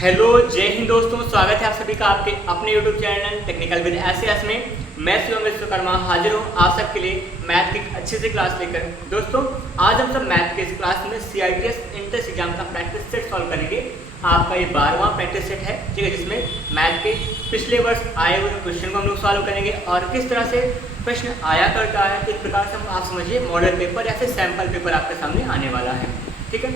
Hello जय हिंद दोस्तों, स्वागत है आप सभी का आपके अपने YouTube channel technical with S में। मैं शिवम विश्वकर्मा हाजिर हूँ आप सबके लिए मैथ की अच्छे से क्लास लेकर। दोस्तों आज हम सब मैथ के इस क्लास में CITS इंट्रेंस एग्जाम का प्रैक्टिस सेट सॉल्व करेंगे। आपका ये 12वां प्रैक्टिस सेट है, ठीक है, जिसमें मैथ के पिछले वर्ष आए हुए क्वेश्चन को हम लोग सॉल्व करेंगे और किस तरह से प्रश्न आया करता है, किस प्रकार से आप समझिए मॉडल पेपर या फिर सैम्पल पेपर आपके सामने आने वाला है। ठीक है,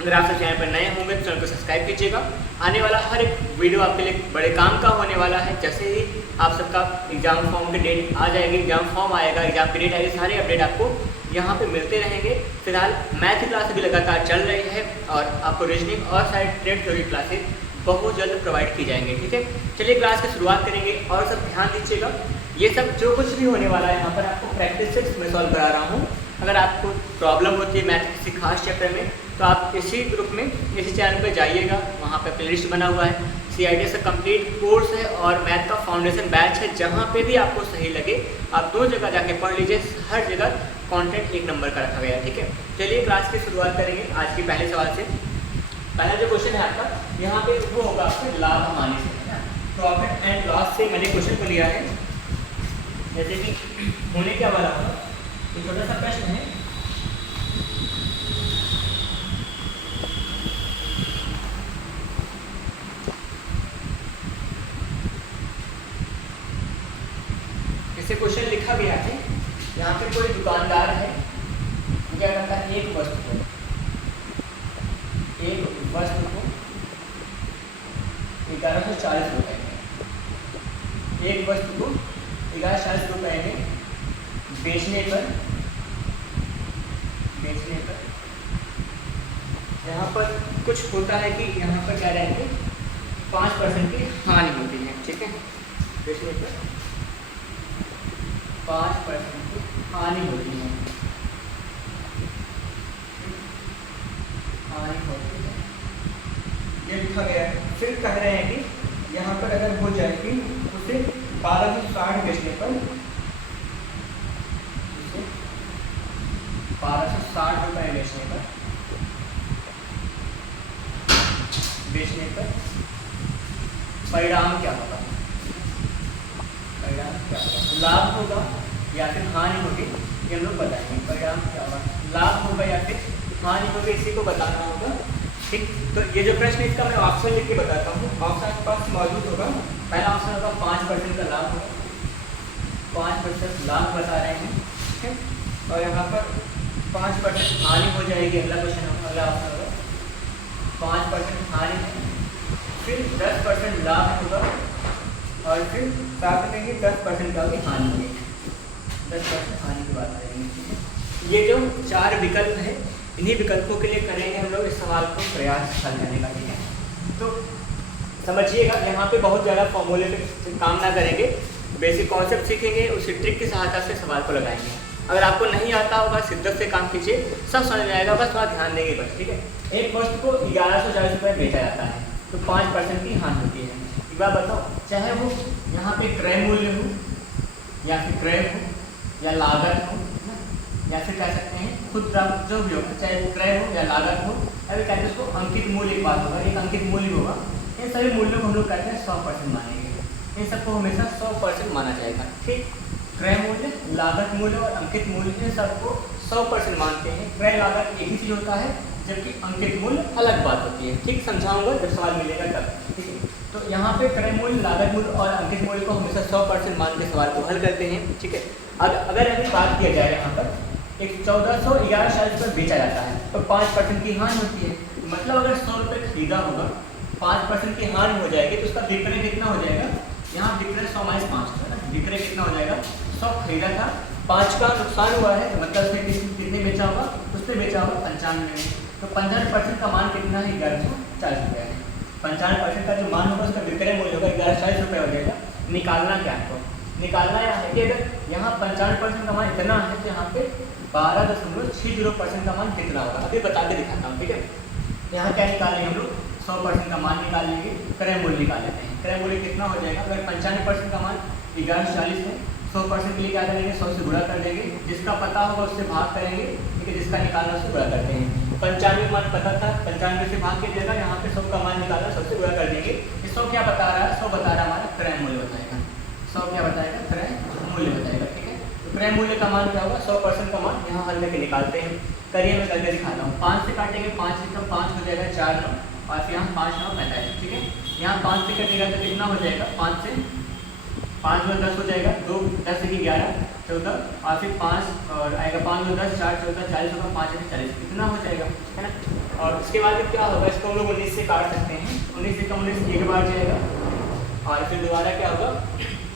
अगर आप सब चैनल पर नए होंगे तो चैनल को सब्सक्राइब कीजिएगा। आने वाला हर एक वीडियो आपके लिए बड़े काम का होने वाला है। जैसे ही आप सबका एग्जाम फॉर्म की डेट आ जाएगी, एग्जाम फॉर्म आएगा, एग्जाम की डेट आएगी, सारे अपडेट आपको यहाँ पे मिलते रहेंगे। फिलहाल मैथ की क्लास अभी लगातार चल रही है और आपको रीजनिंग और सारे ट्रेड थ्योरी क्लासेस बहुत जल्द प्रोवाइड की जाएंगे। ठीक है, चलिए क्लास की शुरुआत करेंगे और सब ध्यान दीजिएगा। ये सब जो कुछ भी होने वाला है यहाँ पर आपको प्रैक्टिस सेट्स में सॉल्व करा रहा हूँ। अगर आपको प्रॉब्लम होती है मैथ किसी खास चैप्टर में तो आप इसी ग्रुप में इसी चैनल पर जाइएगा, वहाँ पे प्लेलिस्ट बना हुआ है। CITS का कंप्लीट कोर्स है और मैथ का फाउंडेशन बैच है। जहाँ पे भी आपको सही लगे आप दो जगह जाके पढ़ लीजिए, हर जगह कंटेंट एक नंबर का रखा गया है। ठीक है, चलिए क्लास की शुरुआत करेंगे आज के पहले सवाल से। पहला जो क्वेश्चन है आपका यहाँ पे वो होगा आपके लाभ हानि से, प्रॉफिट एंड लॉस से मैंने क्वेश्चन को लिया है। जैसे कि होने क्या वाला होगा, एक छोटा सा प्रश्न है। इसे क्वेश्चन लिखा गया है, यहाँ पे कोई दुकानदार है, वो क्या करता है, एक वस्तु को 1140 रुपए में, एक वस्तु को 1140 रुपए में बेचने पर यहाँ पर कुछ होता है कि यहाँ पर क्या रहेंगे 5% की हानि होती है। ठीक है, बेचने पर 5% की हानि होती है, ये लिखा गया है। फिर कह रहे हैं कि यहाँ पर अगर हो जाएगी उसे 1260 बेचने पर, उसे 1260 रुपए बेचने पर परिणाम क्या होगा, लाभ होगा या फिर हानि होगी, ये हम लोग बताएंगे। परिणाम क्या होगा, लाभ होगा या फिर हानि होगी, इसी को बताना होगा। ठीक, तो ये जो प्रश्न है इसका मैं ऑप्शन लिख के बताता हूँ। ऑप्शन आपके पास मौजूद होगा। पहला ऑप्शन होगा 5% का लाभ होगा, 5% लाभ बता रहे हैं। ठीक है, और यहाँ पर 5% हानि हो जाएगी। अगला क्वेश्चन होगा, अगला ऑप्शन होगा 5% हानि है, फिर 10% लाभ होगा और फिर साथ में ही 10% का भी हानि होगी। 10% हानि की बात करेंगे। ठीक है, ये जो चार विकल्प है इन्हीं विकल्पों के लिए करेंगे हम लोग इस सवाल को प्रयास हल करने का। ठीक है, तो समझिएगा यहाँ पे बहुत ज़्यादा फॉर्मूले पे काम ना करेंगे, बेसिक कॉन्सेप्ट सीखेंगे, उसी ट्रिक की सहायता से सवाल को लगाएंगे। अगर आपको नहीं आता होगा शिद्दत से काम कीजिए, सब समझ में आएगा, बस थोड़ा ध्यान देंगे बस। ठीक है, एक वस्तु को 1140 रुपये बेचा जाता है तो 5% की हानि होती है। एक बार बताओ, चाहे वो यहाँ पे क्रय मूल्य हो या फिर क्रय हो या लागत हो या फिर कह सकते हैं खुदरा, जो भी होगा, चाहे वो क्रय हो या लागत हो, अभी कहते हैं उसको अंकित मूल्य एक बात होगा, एक अंकित मूल्य होगा। इन सभी मूल्यों को हम लोग कहते हैं 100% मानेंगे, इन सबको हमेशा 100% माना जाएगा। ठीक, क्रय मूल्य, लागत मूल्य और अंकित मूल्य इन सबको 100% मानते हैं। क्रय लागत एक ही चीज़ होता है जबकि अंकित मूल्य अलग बात होती है। ठीक, समझाऊंगा जब सवाल मिलेगा तब। ठीक है, तो यहाँ पे क्रय मूल्य, लागत मूल्य और अंकित मूल्य को हमेशा 100% मान के सवाल को हल करते हैं। ठीक है, अगर अभी बात किया जाए यहाँ पर एक 1411 पर बेचा जाता है तो 5% की हानि होती है। मतलब अगर 100 रुपये खरीदा होगा, 5% की हानि हो जाएगी तो उसका विक्रय कितना हो जाएगा, यहाँ विक्रय 100 - 5 है ना, विक्रय कितना हो जाएगा, 100 खरीदा था, 5 का नुकसान हुआ है, मतलब उसने कितने बेचा होगा, उसने बेचा होगा 95 में, तो 95% का मान कितना है, 1140 रुपये है। 95% का जो मान होगा उसका विक्रय मूल्य होगा 1140 रुपये हो जाएगा। निकालना क्या है, निकालना यह है कि अगर यहाँ 95% का मान इतना है तो यहाँ पे 12.60% का मान कितना होगा, अभी बता के दिखाता हूँ। ठीक है, यहाँ क्या निकाल लेंगे हम लोग, 100% का मान निकाल लेंगे, क्रय मूल्य निकाल लेते हैं। क्रय मूल्य कितना हो जाएगा, अगर 95% का मान 1140 है, 100% के लिए क्या करेंगे, 100 से गुणा कर देंगे, जिसका पता होगा उससे भाग करेंगे, ठीक है, जिसका निकालना उससे गुणा करते हैं। 95 मान पता था, 95 से भाग के देगा, यहाँ पे 100 का मान निकाला, 100 से गुणा कर देंगे। 100 क्या बता रहा है, 100 बता रहा है हमारा क्रय मूल्य बताएगा। 100 क्या बताएगा, क्रय मूल्य बताएगा। ठीक है, तो क्रय मूल्य का मान क्या होगा, 100% का मान यहाँ हल करके निकालते हैं। करिए मैं करके दिखाता हूँ। 5 से काटेंगे, 5 से 5 हो जाएगा 4 9, और फिर यहाँ 5 9 45। ठीक है, यहाँ 5 से कटेगा तो कितना हो जाएगा, 5 से 5 में 10 हो जाएगा, 2 10 से 11 14, और फिर 5 और आएगा 5 में 10 4 14 40 होगा, 5 से 40 कितना हो जाएगा, है ना। और उसके बाद क्या होगा, इसको हम लोग 19 से काट सकते हैं। 19 से कम 19 एक बार जाएगा, और फिर दोबारा क्या होगा,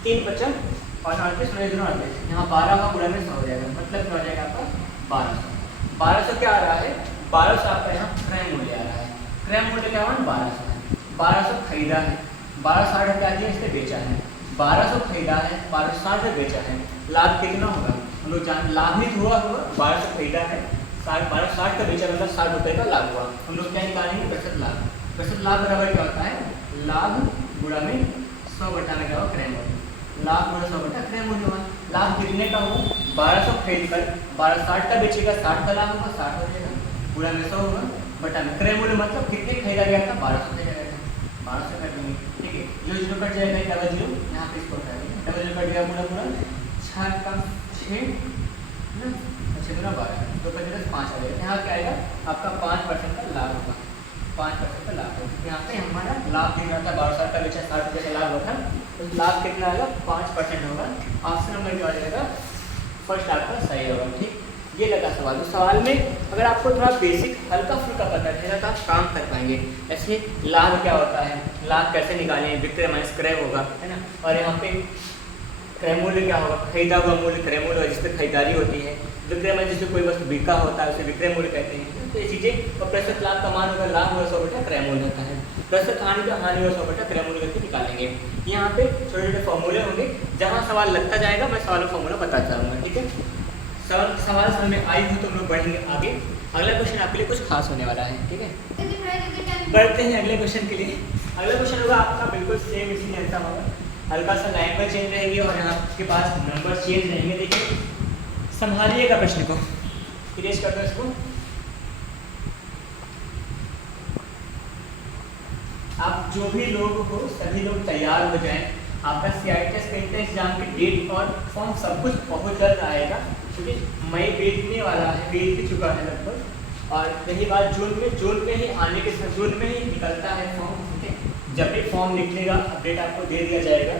3 बचा और 38 19 38, यहाँ 12 का गुणा में 100 हो जाएगा, मतलब क्या हो जाएगा आपका 1200। 1200 क्या आ रहा है, 1200 आपका यहाँ क्रय मूल्य आ रहा है। क्रय मूल्य क्या हुआ, 1200 है। 1200 खरीदा है, 1260 क्या दिया, इससे बेचा है। 1200 खरीदा है, 1260 में बेचा है, लाभ कितना होगा हम लोग जान, लाभित हुआ 1200 खरीदा है, 1260 का बेचा, मतलब 60 रुपये का लाभ हुआ। हम लोग क्या निकालेंगे, प्रतिशत लाभ। प्रतिशत लाभ बराबर क्या होता है, लाभ गुणा में 100 बटा में क्या होगा, क्रय मूल्य। लाभ गुणा 100 बटा क्रय मूल्य हुआ। लाभ कितने का हुआ, 1200 खरीद कर 1260 का बेचेगा, 60 का लाभ होगा, 60 हो जाएगा, गुणा में 100 होगा, बटा में क्रय मूल्य मतलब कितने खरीदा गया था, 1200 खरीदा गया था, 1200 कर देंगे। ठीक है, जो जीरो कट जाएगा, डबल जीरो यहाँ पे इसको हटा देंगे, डबल जीरो कट गया, पूरा पूरा 6 का 6 ना, 6 गुना 12, 2 का 5 आ जाएगा। यहाँ क्या आएगा, आपका 5% का लाभ होगा, 5% का लाभ होगा। यहाँ पे हमारा लाभ दिख रहा था, 1260 का बेचा, 60 रुपये का लाभ होता, तो लाभ कितना आएगा, 5% होगा। ऑप्शन नंबर क्या हो जाएगा, फर्स्ट आपका सही होगा। ठीक, ये लगा सवाल। तो सवाल में अगर आपको थोड़ा बेसिक हल्का फुल्का पता रहेगा तो आप काम कर पाएंगे। ऐसे लाभ क्या होता है, लाभ कैसे निकालें, विक्रय माइनस क्रय होगा, है ना। और यहाँ पे क्रय मूल्य क्या होगा, खरीदा हुआ मूल्य क्रय मूल्य, जिस पर खरीदारी होती है। विक्रय में जिससे कोई वस्तु बिका होता है उसे विक्रय मूल्य कहते हैं। तो ये चीज़ें, और प्रतिशत लाभ का मान होगा, लाभ हुआ 100 बटा क्रय मूल्य होता है। प्रतिशत हानि का हानि हुआ 100 बटा क्रय मूल्य करके निकालेंगे। यहाँ पे छोटे छोटे फॉर्मूले होंगे, जहाँ सवाल लगता जाएगा मैं सवाल का फॉर्मूला बताता जाऊँगा। ठीक है, सवाल समझ में आई हो तो हम लोग बढ़ेंगे आगे। अगला क्वेश्चन आपके लिए कुछ खास होने वाला है। ठीक है, बढ़ते हैं अगले क्वेश्चन के लिए। अगला क्वेश्चन होगा आपका बिल्कुल सेम इसी जैसा होगा, हल्का सा लैंग्वेज चेंज रहेगी और यहाँ के पास नंबर चेंज रहेंगे। देखिए संभालिएगा प्रश्न को, इरेज कर दो इसको। आप जो भी लोग हो सभी लोग तैयार हो जाएं। आपका CITS का एग्जाम की डेट और फॉर्म सब कुछ बहुत जल्द आएगा, क्योंकि मई बीतने वाला है, बीत भी चुका है लगभग। और रही बात जून में ही आने के साथ, जून में ही निकलता है फॉर्म। ठीक है, जब भी फॉर्म निकलेगा अपडेट आपको दे दिया जाएगा,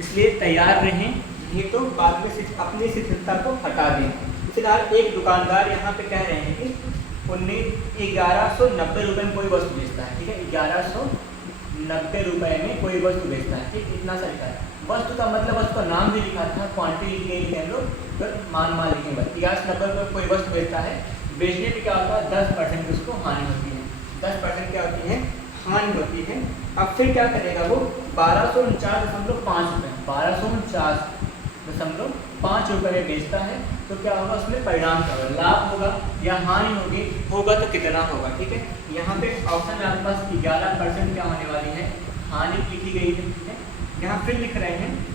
इसलिए तैयार रहें, नहीं तो बाद में अपनी शिथिलता को हटा दें। फिलहाल एक दुकानदार यहाँ पे कह रहे हैं कि 1190 रुपये में कोई वस्तु बेचता है। ठीक है, 1190 रुपये में कोई वस्तु बेचता है। ठीक, इतना सा लिखा है। वस्तु का मतलब वस्तु का नाम भी लिखा था, क्वांटिटी लिखे हम लोग, तो मान लिखेंगे। 1190 रुपये कोई वस्तु बेचता है, बेचने में क्या होता है, 10% उसको हानि होती है। 10% क्या होती है, हानि होती है। अब फिर क्या करेगा वो, 1249.5 रुपये, 1249.5 रुपये में बेचता है। तो क्या होगा, उसमें परिणाम क्या होगा, लाभ होगा या हानि होगी, होगा तो कितना होगा। ठीक है, यहाँ पे ऑप्शन में आपके पास 11% क्या होने वाली है, हानि लिखी गई है। ठीक है, यहाँ फिर लिख रहे हैं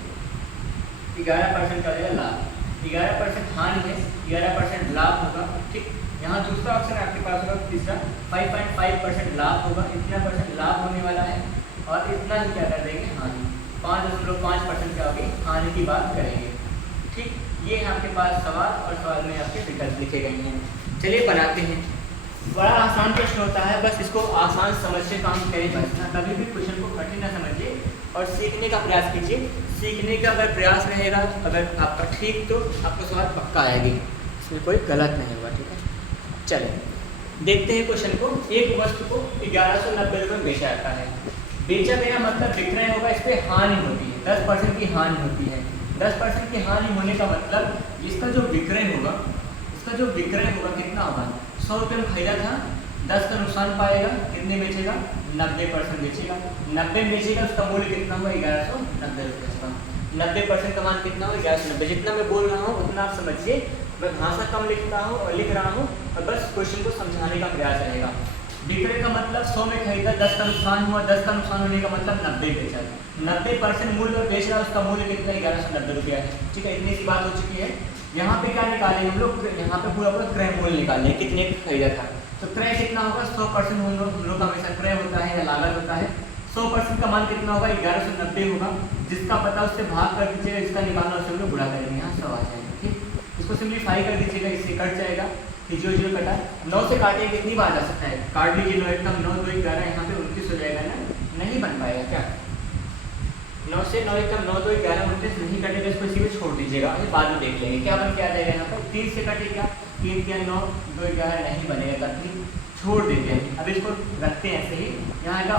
11% का हो जाएगा लाभ, 11% हानि है, 11% लाभ होगा। ठीक, यहाँ दूसरा ऑप्शन आपके पास होगा, तीसरा 5.5% लाभ होगा, इतना % लाभ होने वाला है, और इतना ही क्या कर देंगे, हानि 5.5% क्या होगी, हानि की बात करेंगे। ठीक, ये आपके पास सवाल और सवाल में आपके विकल्प लिखे गए हैं। चलिए बनाते हैं। बड़ा आसान प्रश्न होता है, बस इसको आसान समझ से काम करें बस ना, कभी भी क्वेश्चन को कठिन ना समझिए और सीखने का प्रयास कीजिए। सीखने का अगर प्रयास रहेगा, अगर आपका ठीक, तो आपको सवाल पक्का आएगी, इसमें कोई गलत नहीं होगा। ठीक है, चलिए देखते हैं क्वेश्चन को। एक वस्तु को 1190 रुपये में बेचा जाता है। बेचा गया मतलब विक्रय होगा, इस पर हानि होती है, 10% की हानि होती है। 10% की हानि होने का मतलब इसका जो विक्रय होगा, कितना होगा, 100 रुपये में खरीदा था, 10 का नुकसान पाएगा, कितने बेचेगा, 90% बेचेगा। 90 बेचेगा, उसका मूल्य कितना हुआ, 1190 रुपये का। 90% का मान कितना हुआ, 1190। जितना मैं बोल रहा हूँ उतना आप समझिए, मैं भाषा कम लिखता हूँ और लिख रहा हूँ, और बस क्वेश्चन को समझाने का प्रयास रहेगा। विक्रय का मतलब 100 में खरीदा, 10 का नुकसान हुआ, 10 का नुकसान होने का मतलब 90 बेचा। 90% मूल्य और बेच रहा है, उसका मूल्य कितना, 1190 रुपया है। ठीक है, इतनी सी बात हो चुकी है। यहाँ पे क्या निकालेंगे हम लोग, यहाँ पे पूरा क्रय मूल्य निकालें, कितने का खरीदा था। तो क्रय कितना होगा 100% हम लोग का हमेशा क्रय होता है या लागत होता है। 100% का मान कितना होगा 1190 होगा, जिसका पता उससे भाग कर दीजिएगा, इसका निकालना उससे हम लोग गुणा करेंगे, यहाँ 100 आ जाएगा। ठीक, इसको सिंप्लीफाई कर दीजिएगा, इससे कट जाएगा, जीरो जीरो कटा, 9 से काटेंगे कितनी बार जा सकता है, काट लीजिए 9 एकदम 9 2 11, यहाँ पे 29 हो जाएगा ना, नहीं बन पाएगा क्या, 9 से 9 एकदम 9 2 11 29 नहीं कटेगा, इसको इसी में छोड़ दीजिएगा, अभी बाद में देख लेंगे क्या बन के आ जाएगा। यहाँ पर 3 से कटेगा, 3 क्या 9 2 11 नहीं बनेगा, 3 छोड़ देते हैं। अब इसको रखते हैं ऐसे ही, यहाँ आएगा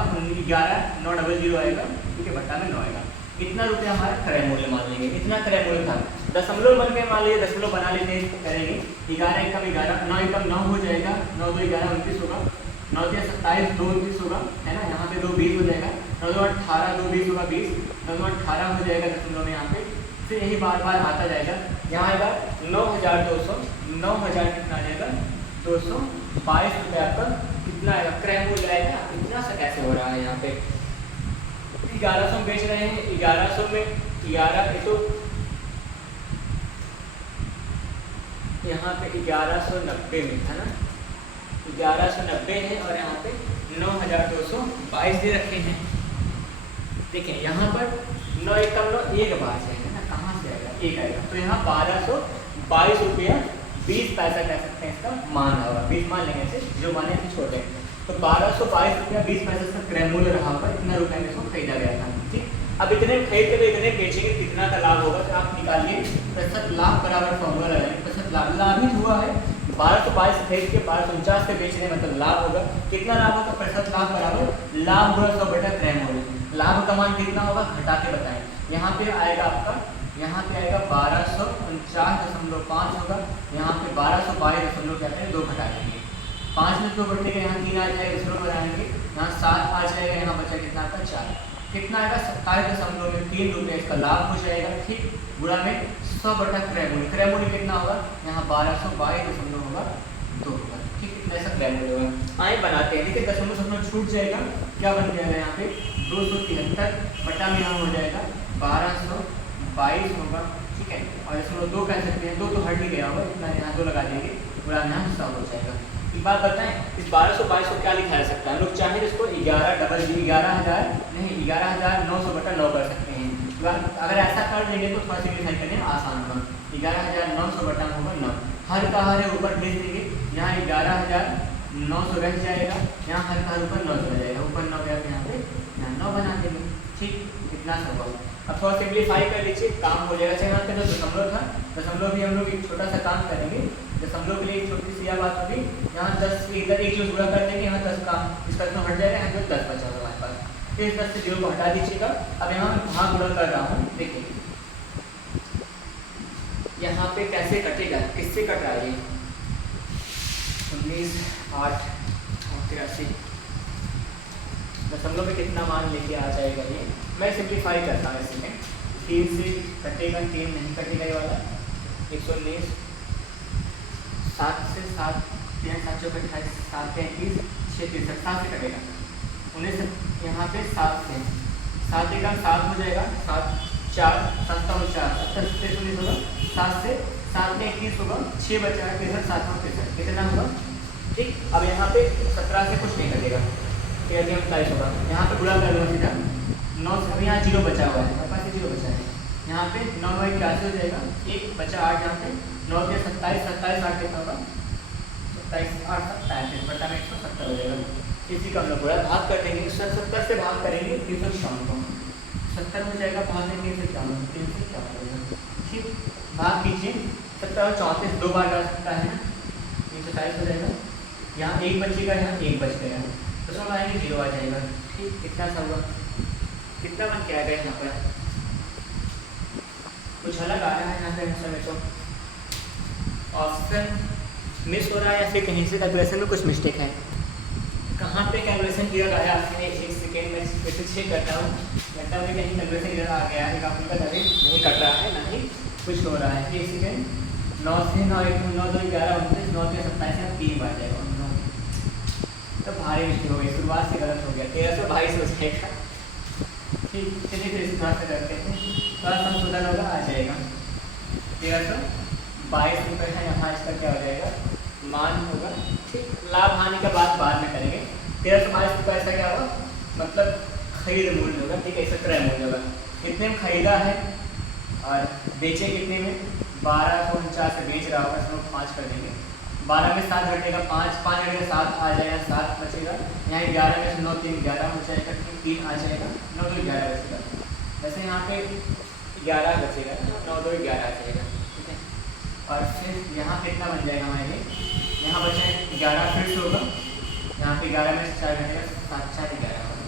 11 900 आएगा, ठीक है, बट्टा में 9 आएगा। इतना रुपया हमारा क्रय मूल्य मान लेंगे, इतना क्रय मूल्य था। दशमलव बन के मान लीजिए, दशमलव बना लेते हैं, इसको करेंगे 11 एकम 11, 9 एकम 9 हो जाएगा, 9 2 11 29 होगा, 9 3 27 2 29 होगा, है ना, यहाँ पे 2 20 हो जाएगा, 9 2 18 2 20 होगा 20, 9 2 18 हो जाएगा दशमलव में यहाँ पे, फिर यही बार बार आता जाएगा। यहाँ आएगा 9200, 9000 कितना आ जाएगा 222 रुपये आपका कितना आएगा क्रय मूल्य आएगा। इतना सा कैसे हो रहा है, यहाँ पे 1100 बेच रहे हैं, 1100 में 11 तो यहाँ पे 1190 में था ना, 1190 है और यहाँ पे 9222 दे रखे हैं। देखिए यहाँ पर 9 एकम 9 एक बार जाएगा ना, कहाँ से आएगा, एक आएगा, तो यहाँ 1222 रुपया 20 पैसा कह सकते हैं, इसका मान होगा, 20 मान लेंगे ऐसे, जो माने थे छोड़ देंगे, तो 1222 रुपया 20 पैसे का क्रय मूल्य रहा होगा, इतना रुपया में इसको खरीदा गया था। ठीक, अब इतने खरीद के इतने बेचेंगे, कितना का लाभ होगा, तो आप निकालिए, प्रतिशत लाभ बराबर फॉर्मूला लगाएंगे, प्रतिशत लाभ ही हुआ है, 1222 खरीद के 1249 के बेचने मतलब लाभ होगा, कितना लाभ होगा, प्रतिशत लाभ बराबर लाभ गुणा 100 बटा क्रय मूल्य, लाभ का मान कितना होगा घटा के बताएं, यहाँ पे आएगा आपका, यहाँ पे आएगा 1249.5 होगा, यहाँ पे 1222.2 घटा देंगे, 5 में 2 बढ़ने का, यहाँ 3 आ जाएगा, इसको बढ़ाएंगे, यहाँ 7 आ जाएगा, यहाँ बचा कितना आपका 4, कितना आएगा 27.3 रुपये इसका लाभ हो जाएगा। ठीक, गुणा में 100 बटा क्रय मूल्य, क्रय मूल्य कितना होगा, यहाँ 1222.2 होगा। ठीक, इतना ऐसा क्रय मूल्य होगा। आए बनाते हैं, देखिए दशमलव छूट जाएगा, क्या बन जाएगा यहाँ पे 273 बटा में यहाँ हो जाएगा 1222 होगा। ठीक है, और इसमें 2 कह सकते हैं, 2 तो हट ही गया होगा, इतना यहाँ 2 लगा देंगे, गुणा में 100 हो जाएगा। एक बात बताएं, इस 1222 को क्या लिखा जा सकता है, हम लोग चाहें इसको 11,000 नहीं 11,900 बटा 9 कर सकते हैं। अगर ऐसा कर देंगे तो थोड़ा सिंप्लीफाई करने में आसान होगा, 11,900 बटा होगा 9, हर का हर ऊपर भेज देंगे, यहाँ 11,900 रह जाएगा, यहाँ हर का हर ऊपर 900 रह जाएगा, ऊपर 9 गया, यहाँ पे 9 बना देंगे। ठीक, इतना सब होगा। अब थोड़ा सिंप्लीफाई कर लीजिए, काम हो जाएगा। यहाँ पे जो दशमलव था, दशमलव भी हम लोग एक छोटा सा काम करेंगे, दशमलव के लिए एक छोटी सी बात होगी, यहाँ 10 इधर एक जो गुणा कर देंगे, यहाँ 10 का इसका तो हट जाएगा, यहाँ जो 10 बचा होगा हमारे पास, इस 10 से 0 को हटा दीजिएगा। अब यहाँ वहाँ गुणा कर रहा हूँ, देखिए यहाँ पे कैसे कटेगा, किससे कट रहा है, 19 8 83 दशमलव में कितना मान लेके आ जाएगा ये, मैं सिंप्लीफाई करता हूँ इसमें, 3 से कटेगा, 3 नहीं कटेगा ये वाला, 119 7 से 7 3 7 चौक 28 7 33 6 63 7 से कटेगा, 19 यहाँ पे 7 से 7 का 7 हो जाएगा, 7 4 7 4 70 19 होगा, 7 से 7 में 21 होगा, 6 बचा 63 7 में 63 कितना होगा। ठीक, अब यहाँ पे 17 से कुछ नहीं कटेगा, 27 होगा, यहाँ पे गुणा कर लो सीधा 9 से, अभी यहाँ 0 बचा हुआ है, हमारे पास 0 बचा है, यहाँ पे 9 9 81 हो जाएगा, 1 बचा 8, यहाँ पे 9 के 27 27 8 कितना होगा, 27 8 35 बटा में 170 हो जाएगा। इसी का हम लोग पूरा भाग कर देंगे, 70 से भाग करेंगे 354 को, 70 हो जाएगा, भाग देंगे 354 हो जाएगा। ठीक, भाग कीजिए, 70 और 34 2 बार कर सकता है ना, 340 हो जाएगा, यहाँ 1 बचेगा, यहाँ 1 बच गया, तो सब आएंगे 0 आ जाएगा। ठीक, कितना सा हुआ, कितना बन के आ गया, यहाँ पर कुछ अलग आ रहा है, यहाँ पे समय तो ऑप्शन मिस हो रहा है या फिर कहीं से कैलकुलेशन में कुछ मिस्टेक है, कहाँ पे कैलकुलेशन एरर आया, आपने 1 सेकेंड में फिर से चेक करता हूँ, लगता है कहीं कैलकुलेशन एरर आ गया है, आपने का तभी नहीं कट रहा है, ना ही कुछ हो रहा है। 1 सेकेंड, 9 से 9 1 9 2 11 29 9 3 27 3 बार जाएगा, तो भारी मिस्टेक हो गई, शुरुआत से गलत हो गया, 1322 हो जाएगा। ठीक, चलिए फिर इस बात से करते हैं, थोड़ा संशोधन होगा, आ जाएगा 1322 रुपये है, यहाँ इसका क्या हो जाएगा मान होगा ठीक, लाभ हानि का बात बाद में करेंगे। 1322 रुपये ऐसा क्या होगा, मतलब खरीद मूल्य होगा, ठीक है, ऐसा क्रय मूल्य होगा। कितने में खरीदा है और बेचे कितने में, 1249 से बेच रहा होगा, इसमें 5 कर देंगे। 12 में 7 घटेगा, 5 घटेगा 7 आ जाएगा, 7 बचेगा। यहाँ 11 में से 9 3 11 हो जाएगा, 3 आ जाएगा, 9 2 11 बचेगा। वैसे यहाँ पे 11 बचेगा, 9 2 11 आ जाएगा, ठीक है। और फिर यहाँ कितना बन जाएगा हमारे, यहाँ बचा 11 फिर से होगा, यहाँ पे 11 में से 4 घटेगा, 7 4 11 होगा,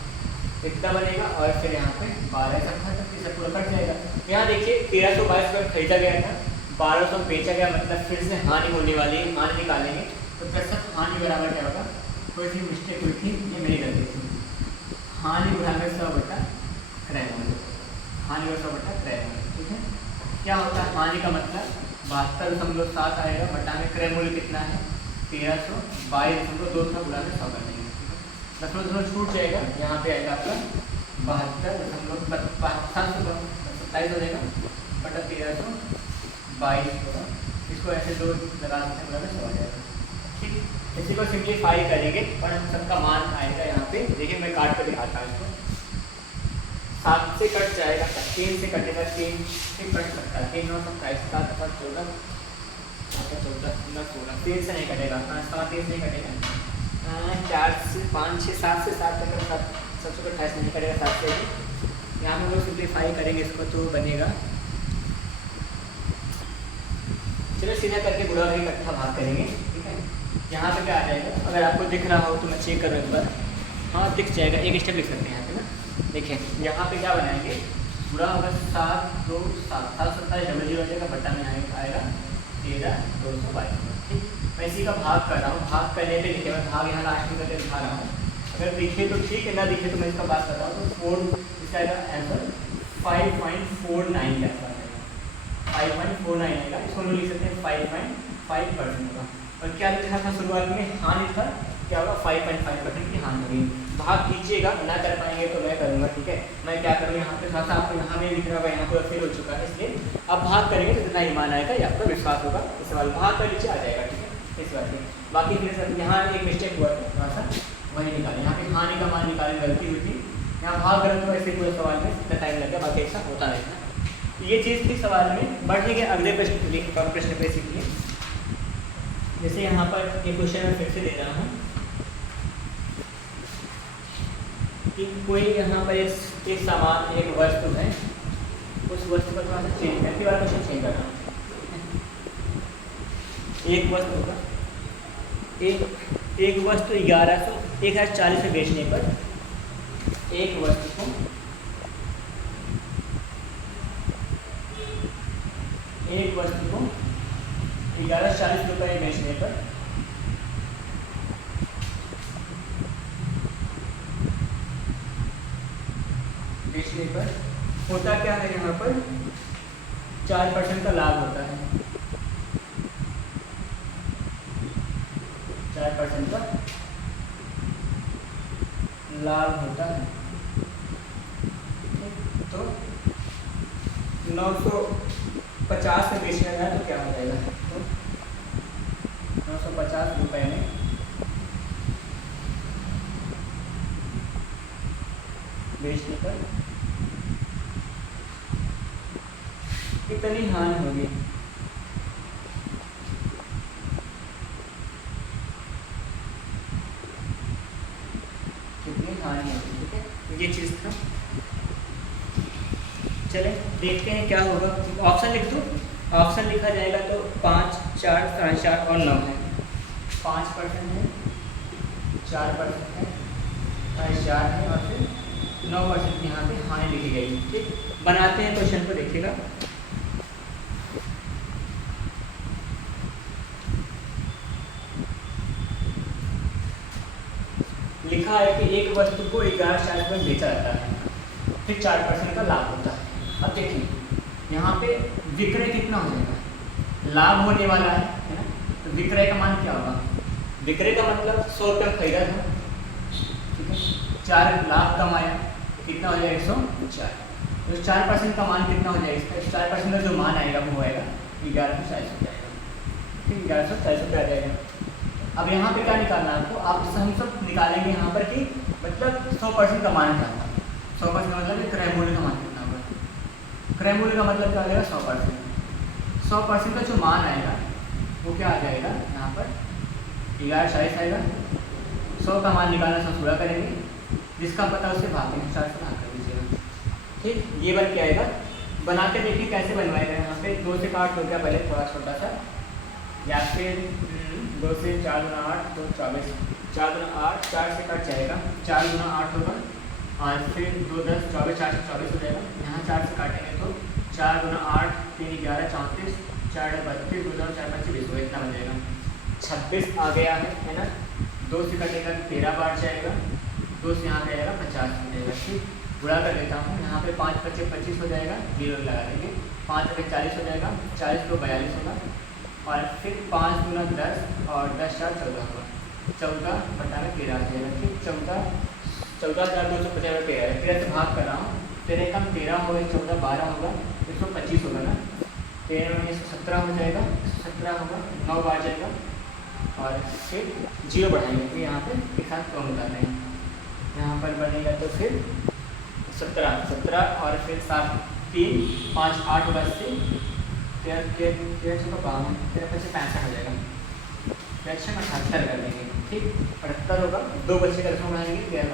इतना बनेगा। और फिर यहाँ पे 12 सब खत्म, इसे पूरा कट जाएगा। यहाँ देखिए 1322 रुपये खरीदा गया था, 1200 बेचा गया, मतलब फिर से हानि होने वाली है, हानि निकालेंगे तो प्रतिशत हानि बराबर क्या होगा, कोई सी मिस्टेक हुई थी, ये मेरी गलती थी, हानि बराबर 100 बटा क्रय मूल्य, हानि और 100 बटा क्रय मूल्य, ठीक है। क्या होता है हानि का मतलब 72.7 आएगा, बटा में क्रय मूल्य कितना है 1322.2 गुणा में 100 कर देंगे, दशमलव छूट जाएगा, यहाँ पे आएगा आपका 72.27 हो जाएगा बटा 1322 होगा। इसको ऐसे 2 लगा सकते हैं, बराबर 100 हो जाएगा, ठीक। इसी को सिंप्लीफाई करेंगे और हम सबका मान आएगा यहाँ पे, देखिए मैं काट कर दिखाता हूँ इसको। 7 से कट जाएगा, 3 से कटेगा, 3 से कट सकता है, 3 9 27 7 7 14 14 16, 3 से नहीं कटेगा, 7 3 से नहीं कटेगा, 4 से 5 6 7 से 7 तक 7 28 नहीं करेगा, 7 से भी। यहाँ हम लोग सिंप्लीफाई करेंगे इसको तो बनेगा, चलो सीधा करके गुणा करके इकट्ठा भाग करेंगे, ठीक है। यहाँ पे क्या आ जाएगा, अगर आपको दिख रहा हो तो मैं चेक करूँ एक बार, हाँ दिख जाएगा, एक स्टेप लिख सकते हैं यहाँ पे ना, देखिए यहाँ पे क्या बनाएंगे, गुणा होगा 7 2 7 7 27 0 0 हो जाएगा, बट्टा में आएगा 13 222, ठीक। मैं इसी का भाग कर रहा हूँ, भाग करने पे लिखे, मैं भाग यहाँ लास्ट में करके दिखा रहा हूँ, अगर दिखे तो ठीक है, ना दिखे तो मैं इसका बात कर रहा हूँ। तो 4 इसका आंसर 5.49 के आसपास आएगा, 5.49 आएगा, इसको हम लिख सकते हैं 5.5% होगा। और क्या लिखा था शुरुआत में, हानि था, क्या होगा 5.5% की हानि होगी। भाग कीजिएगा, ना कर पाएंगे तो मैं करूँगा, ठीक है। मैं क्या करूँगा यहाँ पे थोड़ा सा आपको यहाँ में लिख रहा होगा, यहाँ पर फेल हो चुका है, इसलिए अब भाग करेंगे तो जितना ही मान आएगा, ये आपका विश्वास होगा, इस सवाल भाग कर नीचे आ जाएगा, ठीक है। इस बात में बाकी फिर सर यहाँ एक मिस्टेक हुआ था, थोड़ा सा वही निकालें, यहाँ पे हानि का मान निकालने गलती हुई थी, यहाँ भाग गलत हुआ, ऐसे पूरे सवाल में इतना टाइम लग गया, बाकी ऐसा होता नहीं था। ये चीज़ थी सवाल में। बढ़ने के अगले प्रश्न पे सीखिए। जैसे यहाँ पर एक क्वेश्चन मैं फिर से दे रहा हूँ कि कोई यहाँ पर एक सामान, एक वस्तु है, उस वस्तु को थोड़ा सा चेंज करके वाला क्वेश्चन चेंज कर रहा हूँ। एक वस्तु का एक वस्तु 1040 से बेचने पर एक वस्तु को 1140 रुपये बेचने पर होता क्या है, यहाँ पर 4% का लाभ होता है, 4% का लाभ होता है। तो 950 से बेचना जाए तो क्या हो जाएगा, तो 950 रुपये में बेचने पर कितनी हानि होगी, कितनी हानि होगी, ठीक है। ये चीज़ था। चले देखते हैं क्या होगा। ऑप्शन लिख दो, ऑप्शन लिखा जाएगा तो 5 4 4.5 और 9 है, 5% है, 4% है, 4.5 है और फिर 9% यहाँ पे हानि लिखी गई, ठीक। बनाते हैं क्वेश्चन को, देखिएगा। लिखा है कि एक वस्तु को 1140 में बेचा जाता है, फिर 4% का लाभ होता है। अब देखिए यहाँ पे विक्रय कितना हो जाएगा, लाभ होने वाला है ना, तो विक्रय का मान क्या होगा, विक्रय का मतलब 100 रुपये खरीदा था, ठीक है, 4 लाख कमाया, कितना हो जाएगा 104, तो 4% का मान कितना हो जाएगा इसका, 4% का जो मान आएगा वो आएगा 1140 हो जाएगा, ठीक, 1140 रुपये आ जाएगा। अब यहाँ पे क्या निकालना है आपको, आप हम सब निकालेंगे यहाँ पर कि मतलब 100% का मान क्या होगा। 100% का मतलब क्रय मूल्य का मान कितना होगा। क्रय मूल्य का मतलब क्या हो जाएगा 100%। 100% का जो मान आएगा वो क्या आ जाएगा, यहाँ पर 1140 आएगा। 100 का मान निकालना 100 पूरा करेंगे, जिसका पता उससे भाग देंगे, 4 से भाग कर दीजिएगा। ठीक, ये बन के आएगा। बना के देखिए कैसे बनवाएगा। यहाँ पे 2 से काट हो गया पहले थोड़ा छोटा सा, या फिर 2 से 4 गुना 8 तो 24, 4 गुना 8 4 से कट जाएगा, 4 गुना 8 होगा, और फिर 2 10 24, 4 से 24 हो जाएगा। यहाँ 4 से काटेंगे तो 4 गुना 8 3 11 34, 4 32, 2 4 4 25 20, इतना बन जाएगा। 26 आ गया है ना। 2 से कटेगा 13 बार जाएगा, 2 से यहाँ पे आएगा 50 हो जाएगा। ठीक, बुरा कर देता हूँ। यहाँ पे 5 25 25 हो जाएगा, 0 लगा देंगे। 5 पे 40 हो जाएगा, 40 को 42 होगा, और फिर 5 गुना 10 और 10 4 14 होगा। 14 बटा में 13 आ जाएगा। ठीक, 14,250 रुपये है। 13 से भाग कर रहा हूँ, 13 कम 13 होगा, 14 12 होगा, 125 होगा ना। 13 में 117 हो जाएगा, 117 होगा, 9 बार जाएगा, और फिर 0 बढ़ाएंगे। फिर यहाँ पे एक साथ कम उतार देंगे, यहाँ पर बनेगा तो फिर 17 और फिर 7 3 5 8 होगा, 80 13 का 52, 13 5 65 हो जाएगा। 78 कर देंगे। ठीक, 78 होगा, 2 बच्चे का दशमलव बढ़ाएंगे, 13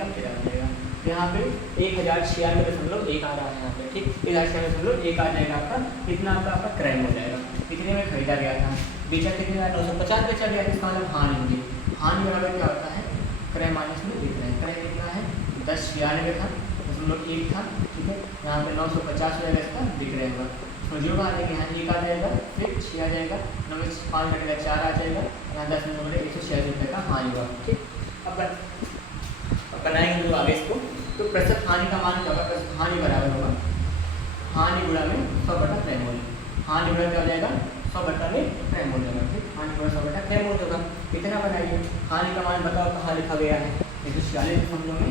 कम 13 हो जाएगा। यहाँ पे 1096.1 आ रहा है यहाँ पे। ठीक, 1096.1 आ जाएगा आपका। इतना आपका क्रय हो जाएगा। कितने में खरीदा गया था, बेचा कितने का, 950 बेचा गया। इसका मतलब हानि होगी। हानि बराबर क्या होता है, क्रय माइनस में लिख रहे हैं। क्रय कितना है 1096 था, 1 था। ठीक है, यहाँ पे 950 हो जाएगा, इसका दिख रहे होगा। तो जो आ जाएगा यहाँ 1 आ जाएगा, फिर 6 आ जाएगा, 9 में 5 घटेगा 4 आ जाएगा, यहाँ 10 में 146 रुपये का हानि हुआ। ठीक, अब बनाएंगे तो आगे इसको। तो प्रस्तुत हानि का मान क्या होगा, प्रस्तुत हानि बराबर होगा हानि गुणा में 100 बटा क्रय मूल्य। हानि गुणा क्या हो जाएगा 100 बटा में क्रय मूल्य होगा। ठीक, हानि गुणा 100 बटा क्रय मूल्य होगा। इतना बनाइए। हानि का मान बताओ कहाँ लिखा गया है, 146 में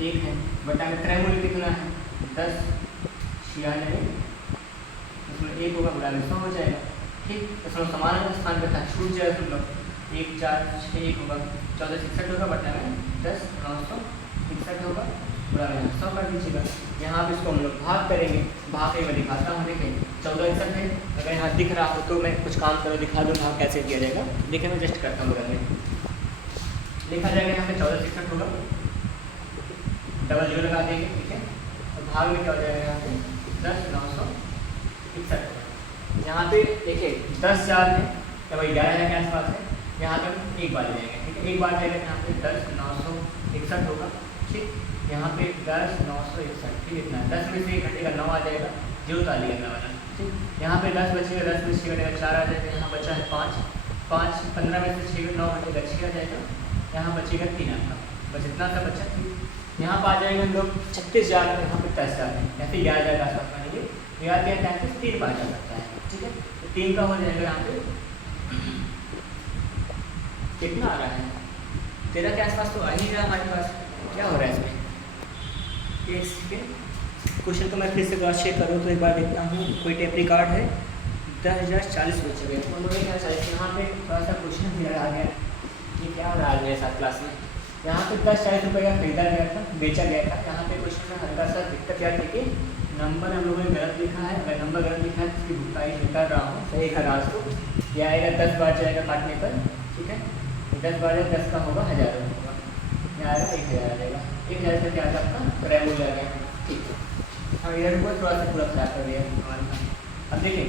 1 है, बटा में क्रय मूल्य कितना है 10 96, उसमें 1 होगा, बड़ा में 100 हो जाएगा। ठीक, तो समान स्थान पर था, छूट जाएगा तुम लोग, 1 4 6 1 होगा, 1466 होगा, बटा में 10 961 होगा, पूरा में 100 कर दीजिएगा। यहाँ पे इसको हम लोग भाग करेंगे। भाग के मैं दिखाता हूँ। देखें 1461 है, अगर यहाँ दिख रहा हो तो मैं कुछ काम करो दिखा दूँ भाग कैसे किया जाएगा। देखिए मैं जस्ट करता हूँ, लिखा जाएगा यहाँ पे 1461 होगा, डबल 0 लगा देंगे। ठीक है, और भाग में क्या हो जाएगा यहाँ पे 10 961 होगा। यहाँ पे देखिए 10 4 है, तो वही 11 के आसपास है। यहाँ पे एक बार जाएंगे। ठीक है, एक बार जाएगा, यहाँ पे 10 961 होगा। ठीक, यहाँ पे 10 961। ठीक, इतना 10 में से 1 घटेगा 9 आ जाएगा, जो उतार लिया था वाला। ठीक, यहाँ पे 10 बचेगा, 10 में से 6 घटेगा 4 आ जाएगा, यहाँ बचा है 5 5 15 में से 6 9 घटेगा 6 आ जाएगा, यहाँ बचेगा 3 आपका, बस इतना सा बचा। यहाँ पर आ जाएंगे हम लोग 36,000 में, यहाँ पे 10,000 है, या फिर 11,000 के आसपास मानेंगे। 11 के 3 बार जा सकता है। ठीक है, तो 3 का हो जाएगा। यहाँ पे कितना आ रहा है 13 के आसपास तो आ ही रहा हमारे पास। क्या हो रहा है इसमें, क्वेश्चन को मैं फिर से क्रॉस चेक करूँ तो एक बार देखता हूँ। कोई टेप रिकॉर्ड है 10,040 बचे गए, तो लोग क्या चाहिए। यहाँ पे थोड़ा सा क्वेश्चन भी आ गया, ये क्या हो रहा है मेरे साथ क्लास में। यहाँ पे 10-40 रुपये का खरीदा गया था, बेचा गया था। यहाँ पे क्वेश्चन में हल्का सा दिक्कत क्या थी कि नंबर हम लोगों ने गलत लिखा है। अगर नंबर गलत लिखा है तो उसकी भुगताई मैं कर रहा हूँ, सही कर रहा हूँ। तो यह आएगा 10 बार जाएगा काटने पर। ठीक है, 10 बार 10 का होगा 1000 होगा, यहाँ आएगा 1000 आ जाएगा। 1000 से क्या आता है आपका क्रय मूल्य आ गया। ठीक है, हम इधर को थोड़ा सा पूरा खराब कर दिया। अब देखिए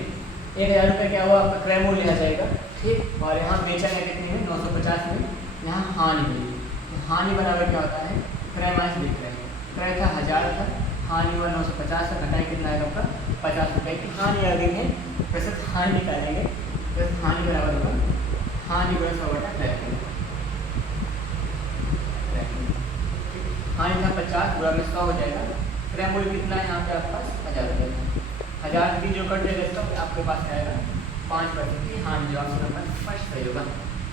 1000 रुपये क्या हुआ आपका क्रय मूल्य आ जाएगा। ठीक, और यहाँ बेचा गया कितने में 950 में, यहाँ हानि हुई। तो हानि बराबर क्या होता है, क्रय माइनस लिख रहे हैं। क्रय था 1000 था, हानि हुआ 950 का, घटाएं कितना आएगा आपका 50 रुपये की हानि आ गई है। प्रस्तुत हानि निकालेंगे। प्रस्तुत हानि बराबर होगा हानि गुणा 100 बटा क्रय। हानि था 50, गुणा में 100 हो जाएगा। क्रय मूल्य कितना है यहाँ पे आपके पास 1000 रुपये। 1000 की जो कट जाएगा इसका आपके पास आएगा 5% की हानि, जो आपका नंबर फर्स्ट सही होगा।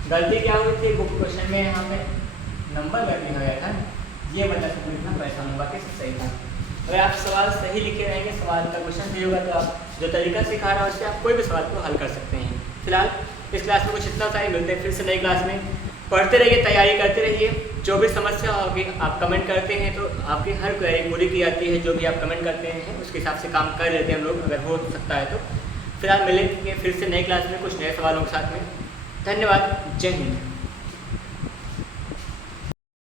गलती क्या हुई थी बुक क्वेश्चन में, यहाँ पे नंबर गलती हो गया था, ये वजह से इतना परेशान होगा कि सही था। अगर आप सवाल सही लिखे रहेंगे, सवाल का क्वेश्चन सही होगा, तो आप जो तरीका सिखा रहा है उससे आप कोई भी सवाल को हल कर सकते हैं। फिलहाल इस क्लास में कुछ इतना सा ही, मिलते हैं फिर से नई क्लास में। पढ़ते रहिए, तैयारी करते रहिए, जो भी समस्या होगी आप कमेंट करते हैं तो आपकी हर क्वेरी पूरी की जाती है। जो भी आप कमेंट करते हैं उसके हिसाब से काम कर लेते हैं हम लोग, अगर हो सकता है तो। फिलहाल मिलेंगे फिर से नई क्लास में कुछ नए सवालों के साथ में। धन्यवाद, जय हिंद।